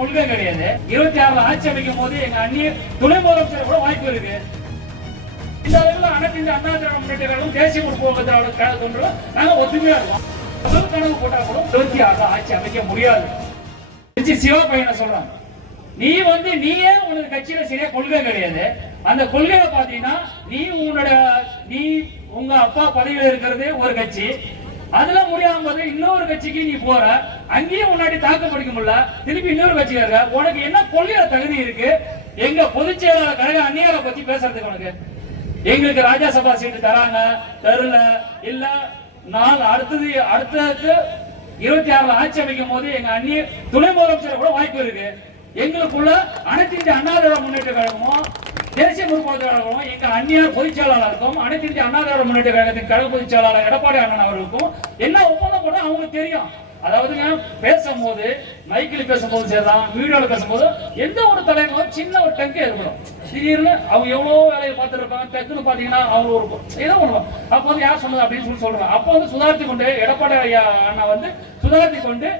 கொள்கை கிடையாது. 26 ஆட்சி அமைக்கும் போது எங்க அந்நிய துணை முதலமைச்சர் கூட வாய்ப்பு இருக்கு. இந்த அளவுல அனைத்து இந்த அண்ணா திராவிட முன்னேற்ற கழகம் தேசிய முற்போக்கு திராவிட கழகத்தோடு நாங்க ஒத்துமையா இருக்கோம். முதல் கனவு போட்டா கூட 26 ஆட்சி அமைக்க முடியாது. சிவா பையனை சொல்றாங்க, நீயே உனது கட்சியில சரியா கொள்கை கிடையாது. அந்த கொள்கையை பாத்தீங்கன்னா நீ உங்க அப்பா பதவியில் இருக்கிறது ஒரு கட்சி, அதுல முடியாம இன்னொரு கட்சிக்கு நீ போற, அங்கேயும் முன்னாடி தாக்கப்படுக்க முடியல, திருப்பி இன்னொரு கட்சியா இருக்க. உனக்கு என்ன கொள்கையில தகுதி இருக்கு எங்க பொதுச் செயலாளர் கழக அந்நியாரை பத்தி பேசுறதுக்கு? உனக்கு எங்களுக்கு ராஜ்யசபா சீட்டு தராங்க தரல இல்ல, நான் அடுத்ததுக்கு 26 ஆட்சி அமைக்கும் போது எங்க அந்நிய துணை முதலமைச்சர் கூட வாய்ப்பு இருக்கு. எங்களுக்குள்ள அனைத்து இந்திய அண்ணா திராவிட முன்னேற்ற கழகமும் தேசிய முற்போக்கு கழகமும் எங்க அந்நியார் பொதுச் செயலாளருக்கும் அனைத்து இந்திய அண்ணா திராவிட முன்னேற்ற கழகத்தின் கழக பொதுச் செயலாளர் எடப்பாடி அண்ணன் அவர்களுக்கும் என்ன ஒப்பந்தம் போட அவங்களுக்கு தெரியும். அதாவதுங்க, பேசும்போது மைக்கில் பேசும்போது சரிதான், வீடியோல பேசும்போது எந்த ஒரு தலைவரும் சின்ன ஒரு டெங்கே ஏற்படும். திடீர்னு அவங்க எவ்வளவு வேலையை பார்த்துட்டு இருப்பாங்க, டக்குன்னு பாத்தீங்கன்னா அவங்க ஒரு ஏதோ பண்ணுவோம். அப்போ வந்து யார் சொன்னது அப்படின்னு சொல்றாங்க. அப்போ வந்து சுதாரித்து கொண்டு எடப்பாடி அண்ணா சுதாரித்து கொண்டு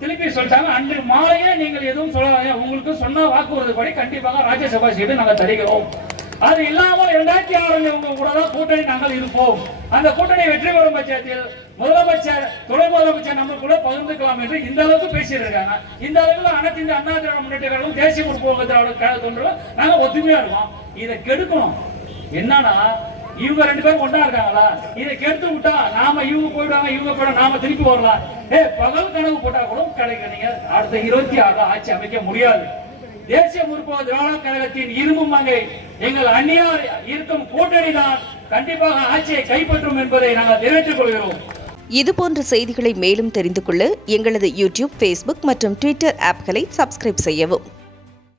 திருப்பி சொல்லிட்டாங்க, அன்று மாலையே நீங்கள் எதுவும் சொல்லாதீங்க, உங்களுக்கு சொன்ன வாக்குறுதிப்படி கண்டிப்பாக ராஜ்யசபா சீட்டு நாங்கள் தருகிறோம். அது இல்லாமல் 2006 உங்க கூட தான் கூட்டணி நாங்கள் இருப்போம். அந்த கூட்டணி வெற்றி பெறும் பட்சத்தில் முதலமைச்சர் துணை முதலமைச்சர் நம்ம கூட பகிர்ந்துக்கலாம் என்று இந்த அளவுக்கு பேசிட்டு இருக்காங்க. இந்த அளவுக்கு அனைத்து இந்த அண்ணா திராவிட முன்னேற்ற கழகம் தேசிய முற்போக்கு திராவிட கழகத்தோடு நாங்க ஒத்துமையா இருக்கோம். இதை கெடுக்கணும். என்னன்னா, இவங்க 2 பேரும் ஒன்றா இருக்காங்களா, இதை கெடுத்து விட்டா நாம இவங்க போயிடுவாங்க, இவங்க போயிட நாம திருப்பி வரலாம். பகல் கனவு போட்டா கூட கிடைக்க அடுத்த 26 ஆட்சி அமைக்க முடியாது. தேசிய முற்போக்கு திராவிட கழகத்தின் இரும்பு மங்கை எங்கள் அந்நியார் இருக்கும் கூட்டணி தான் கண்டிப்பாக ஆட்சியை கைப்பற்றும் என்பதை நாங்கள் தெரிவித்துக் கொள்கிறோம். இதுபோன்ற செய்திகளை மேலும் தெரிந்து கொள்ள எங்களது யூடியூப், Facebook மற்றும் Twitter ஆப்களை சப்ஸ்கிரைப் செய்யவும்.